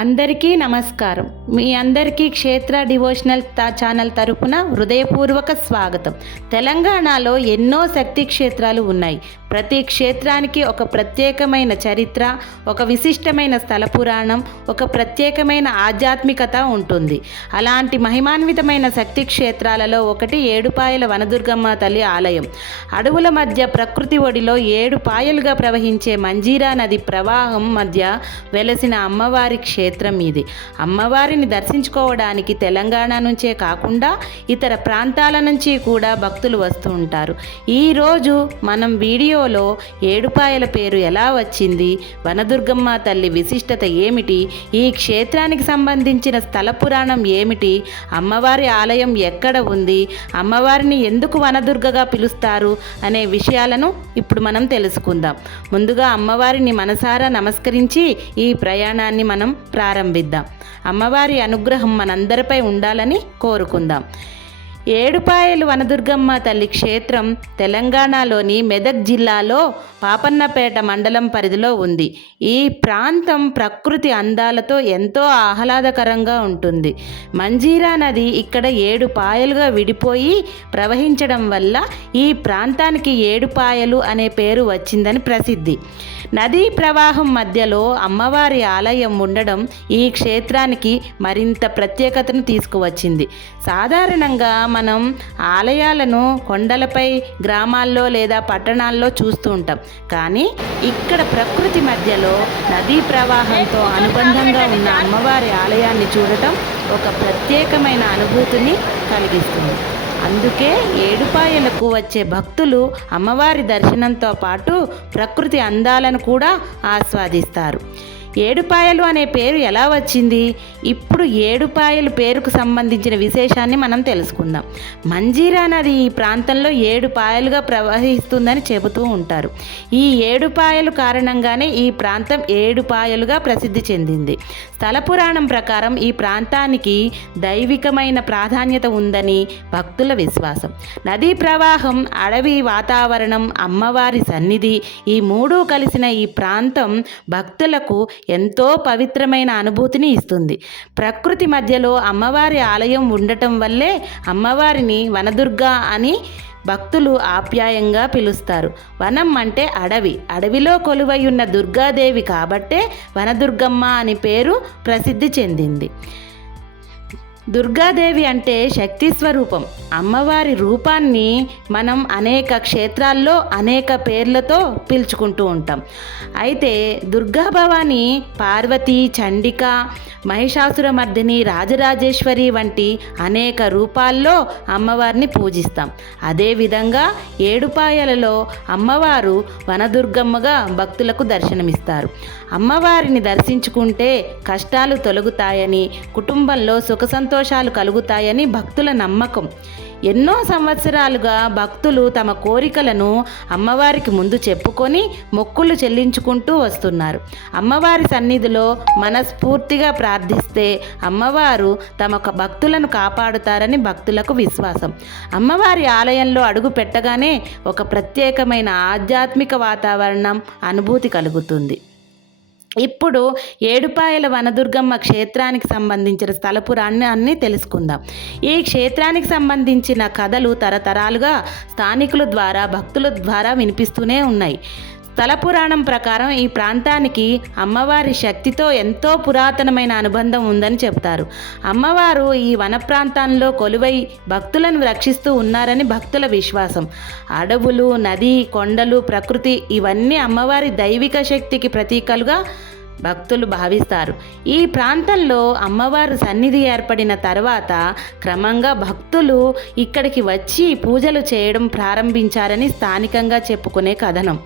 అందరికీ నమస్కారం. మీ అందరికీ క్షేత్ర డివోషనల్ ఛానల్ తరపున హృదయపూర్వక స్వాగతం. తెలంగాణలో ఎన్నో శక్తి క్షేత్రాలు ఉన్నాయి. ప్రతి క్షేత్రానికి ఒక ప్రత్యేకమైన చరిత్ర, ఒక విశిష్టమైన స్థల పురాణం, ఒక ప్రత్యేకమైన ఆధ్యాత్మికత ఉంటుంది. అలాంటి మహిమాన్వితమైన శక్తి క్షేత్రాలలో ఒకటి ఏడుపాయల వనదుర్గమ్మ తల్లి ఆలయం. అడవుల మధ్య ప్రకృతి ఒడిలో 7 పాయలుగా ప్రవహించే మంజీరా నది ప్రవాహం మధ్య వెలసిన అమ్మవారి క్షేత్రం ఇది. అమ్మవారిని దర్శించుకోవడానికి తెలంగాణ నుంచే కాకుండా ఇతర ప్రాంతాల నుంచి కూడా భక్తులు వస్తూ ఉంటారు. ఈరోజు మనం వీడియోలో ఏడుపాయల పేరు ఎలా వచ్చింది, వనదుర్గమ్మ తల్లి విశిష్టత ఏమిటి, ఈ క్షేత్రానికి సంబంధించిన స్థల పురాణం ఏమిటి, అమ్మవారి ఆలయం ఎక్కడ ఉంది, అమ్మవారిని ఎందుకు వనదుర్గగా పిలుస్తారు అనే విషయాలను ఇప్పుడు మనం తెలుసుకుందాం. ముందుగా అమ్మవారిని మనసారా నమస్కరించి ఈ ప్రయాణాన్ని మనం ప్రారంభిద్దాం. అమ్మవారి అనుగ్రహం మనందరిపై ఉండాలని కోరుకుందాం. ఏడుపాయలు వనదుర్గమ్మ తల్లి క్షేత్రం తెలంగాణలోని మెదక్ జిల్లాలో పాపన్నపేట మండలం పరిధిలో ఉంది. ఈ ప్రాంతం ప్రకృతి అందాలతో ఎంతో ఆహ్లాదకరంగా ఉంటుంది. మంజీరా నది ఇక్కడ 7 పాయలుగా విడిపోయి ప్రవహించడం వల్ల ఈ ప్రాంతానికి ఏడుపాయలు అనే పేరు వచ్చిందని ప్రసిద్ధి. నదీ ప్రవాహం మధ్యలో అమ్మవారి ఆలయం ఉండడం ఈ క్షేత్రానికి మరింత ప్రత్యేకతను తీసుకువచ్చింది. సాధారణంగా మనం ఆలయాలను కొండలపై, గ్రామాల్లో లేదా పట్టణాల్లో చూస్తూ ఉంటాం. కానీ ఇక్కడ ప్రకృతి మధ్యలో నదీ ప్రవాహంతో అనుబంధంగా ఉన్న అమ్మవారి ఆలయాన్ని చూడటం ఒక ప్రత్యేకమైన అనుభూతిని కలిగిస్తుంది. అందుకే ఏడుపాయలకు వచ్చే భక్తులు అమ్మవారి దర్శనంతో పాటు ప్రకృతి అందాలను కూడా ఆస్వాదిస్తారు. ఏడుపాయలు అనే పేరు ఎలా వచ్చింది? ఇప్పుడు ఏడుపాయలు పేరుకు సంబంధించిన విశేషాన్ని మనం తెలుసుకుందాం. మంజీరా నది ఈ ప్రాంతంలో 7 పాయలుగా ప్రవహిస్తుందని చెబుతూ ఉంటారు. ఈ 7 పాయలు కారణంగానే ఈ ప్రాంతం ఏడుపాయలుగా ప్రసిద్ధి చెందింది. స్థల పురాణం ప్రకారం ఈ ప్రాంతానికి దైవికమైన ప్రాధాన్యత ఉందని భక్తుల విశ్వాసం. నదీ ప్రవాహం, అడవి వాతావరణం, అమ్మవారి సన్నిధి ఈ 3 కలిసిన ఈ ప్రాంతం భక్తులకు ఎంతో పవిత్రమైన అనుభూతిని ఇస్తుంది. ప్రకృతి మధ్యలో అమ్మవారి ఆలయం ఉండటం వల్లే అమ్మవారిని వనదుర్గ అని భక్తులు ఆప్యాయంగా పిలుస్తారు. వనం అంటే అడవి, అడవిలో కొలువై ఉన్న దుర్గాదేవి కాబట్టే వనదుర్గమ్మ అని పేరు ప్రసిద్ధి చెందింది. దుర్గాదేవి అంటే శక్తి స్వరూపం. అమ్మవారి రూపాన్ని మనం అనేక క్షేత్రాల్లో అనేక పేర్లతో పిలుచుకుంటూ ఉంటాం. అయితే దుర్గా భవాని, పార్వతి, చండిక, మహిషాసురమర్దిని, రాజరాజేశ్వరి వంటి అనేక రూపాల్లో అమ్మవారిని పూజిస్తాం. అదేవిధంగా ఏడుపాయలలో అమ్మవారు వనదుర్గమ్మగా భక్తులకు దర్శనమిస్తారు. అమ్మవారిని దర్శించుకుంటే కష్టాలు తొలగుతాయని, కుటుంబంలో సుఖ సంతోషాలు కలుగుతాయని భక్తుల నమ్మకం. ఎన్నో సంవత్సరాలుగా భక్తులు తమ కోరికలను అమ్మవారికి ముందు చెప్పుకొని మొక్కులు చెల్లించుకుంటూ వస్తున్నారు. అమ్మవారి సన్నిధిలో మనస్ఫూర్తిగా ప్రార్థిస్తే అమ్మవారు తమ భక్తులను కాపాడుతారని భక్తులకు విశ్వాసం. అమ్మవారి ఆలయంలో అడుగు పెట్టగానే ఒక ప్రత్యేకమైన ఆధ్యాత్మిక వాతావరణం, అనుభూతి కలుగుతుంది. ఇప్పుడు ఏడుపాయల వనదుర్గమ్మ క్షేత్రానికి సంబంధించిన స్థల పురాణాన్ని తెలుసుకుందాం. ఈ క్షేత్రానికి సంబంధించిన కథలు తరతరాలుగా స్థానికుల ద్వారా, భక్తుల ద్వారా వినిపిస్తూనే ఉన్నాయి. స్థల పురాణం ప్రకారం ఈ ప్రాంతానికి అమ్మవారి శక్తితో ఎంతో పురాతనమైన అనుబంధం ఉందని చెబుతారు. అమ్మవారు ఈ వన ప్రాంతాల్లో కొలువై భక్తులను రక్షిస్తూ ఉన్నారని భక్తుల విశ్వాసం. అడవులు, నది, కొండలు, ప్రకృతి ఇవన్నీ అమ్మవారి దైవిక శక్తికి ప్రతీకలుగా భక్తులు భావిస్తారు. ఈ ప్రాంతంలో అమ్మవారు సన్నిధి ఏర్పడిన తర్వాత క్రమంగా భక్తులు ఇక్కడికి వచ్చి పూజలు చేయడం ప్రారంభించారని స్థానికంగా చెప్పుకునే కథనం.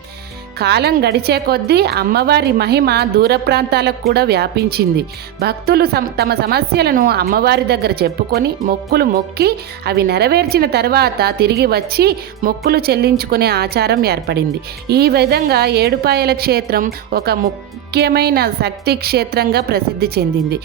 కాలం గడిచే కొద్దీ అమ్మవారి మహిమ దూర ప్రాంతాలకు కూడా వ్యాపించింది. భక్తులు తమ సమస్యలను అమ్మవారి దగ్గర చెప్పుకొని మొక్కులు మొక్కి అవి నెరవేర్చిన తర్వాత తిరిగి వచ్చి మొక్కులు చెల్లించుకునే ఆచారం ఏర్పడింది. ఈ విధంగా ఏడుపాయల క్షేత్రం ఒక ముఖ్యమైన శక్తి క్షేత్రంగా ప్రసిద్ధి చెందింది.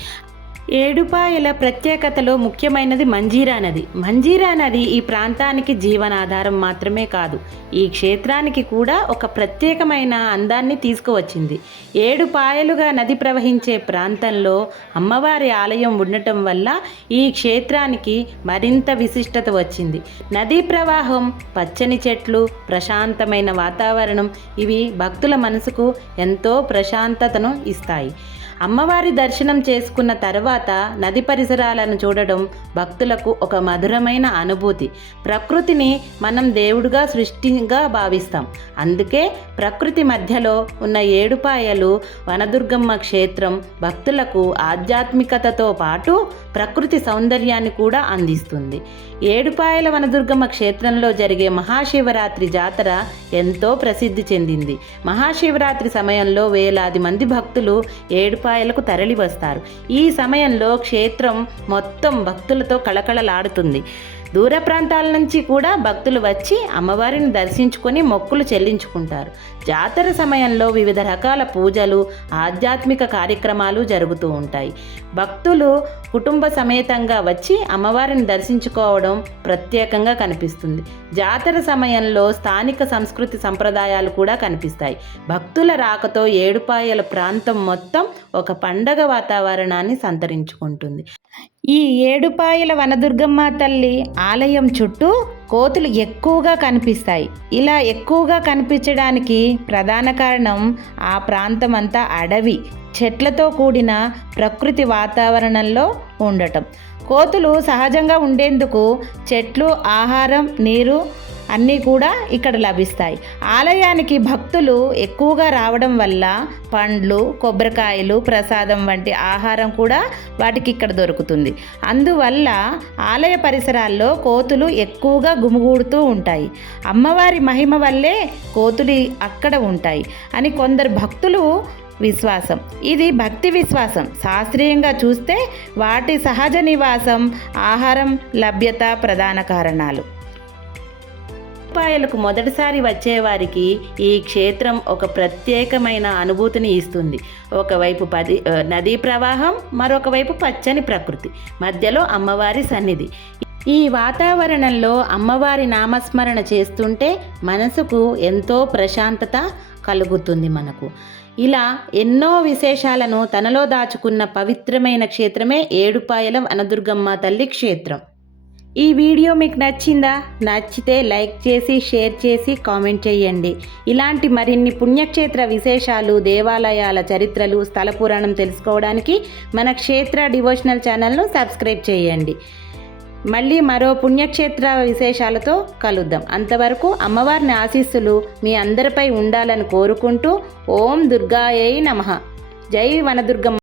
ఏడుపాయల ప్రత్యేకతలో ముఖ్యమైనది మంజీరా నది. మంజీరా నది ఈ ప్రాంతానికి జీవనాధారం మాత్రమే కాదు, ఈ క్షేత్రానికి కూడా ఒక ప్రత్యేకమైన అందాన్ని తీసుకువచ్చింది. 7 పాయలుగా నది ప్రవహించే ప్రాంతంలో అమ్మవారి ఆలయం ఉండటం వల్ల ఈ క్షేత్రానికి మరింత విశిష్టత వచ్చింది. నదీ ప్రవాహం, పచ్చని చెట్లు, ప్రశాంతమైన వాతావరణం ఇవి భక్తుల మనసుకు ఎంతో ప్రశాంతతను ఇస్తాయి. అమ్మవారి దర్శనం చేసుకున్న తర్వాత నది పరిసరాలను చూడడం భక్తులకు ఒక మధురమైన అనుభూతి. ప్రకృతిని మనం దేవుడిగా సృష్టిగా భావిస్తాం. అందుకే ప్రకృతి మధ్యలో ఉన్న ఏడుపాయలు వనదుర్గమ్మ క్షేత్రం భక్తులకు ఆధ్యాత్మికతతో పాటు ప్రకృతి సౌందర్యాన్ని కూడా అందిస్తుంది. ఏడుపాయల వనదుర్గమ్మ క్షేత్రంలో జరిగే మహాశివరాత్రి జాతర ఎంతో ప్రసిద్ధి చెందింది. మహాశివరాత్రి సమయంలో వేలాది మంది భక్తులు ఏడుపాయలకు తరలి వస్తారు. ఈ సమయంలో క్షేత్రం మొత్తం భక్తులతో కళకళలాడుతుంది. దూర ప్రాంతాల నుంచి కూడా భక్తులు వచ్చి అమ్మవారిని దర్శించుకొని మొక్కులు చెల్లించుకుంటారు. జాతర సమయంలో వివిధ రకాల పూజలు, ఆధ్యాత్మిక కార్యక్రమాలు జరుగుతూ ఉంటాయి. భక్తులు కుటుంబ సమేతంగా వచ్చి అమ్మవారిని దర్శించుకోవడం ప్రత్యేకంగా కనిపిస్తుంది. జాతర సమయంలో స్థానిక సంస్కృతి సంప్రదాయాలు కూడా కనిపిస్తాయి. భక్తుల రాకతో ఏడుపాయల ప్రాంతం మొత్తం ఒక పండగ వాతావరణాన్ని సంతరించుకుంటుంది. ఈ ఏడుపాయల వనదుర్గమ్మ తల్లి ఆలయం చుట్టూ కోతులు ఎక్కువగా కనిపిస్తాయి. ఇలా ఎక్కువగా కనిపించడానికి ప్రధాన కారణం ఆ ప్రాంతం అంతా అడవి, చెట్లతో కూడిన ప్రకృతి వాతావరణంలో ఉండటం. కోతులు సహజంగా ఉండేందుకు చెట్లు, ఆహారం, నీరు అన్నీ కూడా ఇక్కడ లభిస్తాయి. ఆలయానికి భక్తులు ఎక్కువగా రావడం వల్ల పండ్లు, కొబ్బరికాయలు, ప్రసాదం వంటి ఆహారం కూడా వాటికి ఇక్కడ దొరుకుతుంది. అందువల్ల ఆలయ పరిసరాల్లో కోతులు ఎక్కువగా గుమిగూడుతూ ఉంటాయి. అమ్మవారి మహిమ వల్లే కోతులు అక్కడ ఉంటాయి అని కొందరు భక్తులు విశ్వాసం. ఇది భక్తి విశ్వాసం. శాస్త్రీయంగా చూస్తే వాటి సహజ నివాసం, ఆహారం లభ్యత ప్రధాన కారణాలు. ఏడుపాయలకు మొదటిసారి వచ్చేవారికి ఈ క్షేత్రం ఒక ప్రత్యేకమైన అనుభూతిని ఇస్తుంది. ఒకవైపు నదీ ప్రవాహం, మరొక వైపు పచ్చని ప్రకృతి, మధ్యలో అమ్మవారి సన్నిధి. ఈ వాతావరణంలో అమ్మవారి నామస్మరణ చేస్తుంటే మనసుకు ఎంతో ప్రశాంతత కలుగుతుంది. మనకు ఇలా ఎన్నో విశేషాలను తనలో దాచుకున్న పవిత్రమైన క్షేత్రమే ఏడుపాయల వనదుర్గమ్మ తల్లి క్షేత్రం. ఈ వీడియో మీకు నచ్చిందా? నచ్చితే లైక్ చేసి, షేర్ చేసి, కామెంట్ చేయండి. ఇలాంటి మరిన్ని పుణ్యక్షేత్ర విశేషాలు, దేవాలయాల చరిత్రలు, స్థల పురాణం తెలుసుకోవడానికి మన క్షేత్ర డివోషనల్ ఛానల్ను సబ్స్క్రైబ్ చేయండి. మళ్ళీ మరో పుణ్యక్షేత్ర విశేషాలతో కలుద్దాం. అంతవరకు అమ్మవారిని ఆశీస్సులు మీ అందరిపై ఉండాలని కోరుకుంటూ ఓం దుర్గాయై నమః. జై వనదుర్గమ్మ.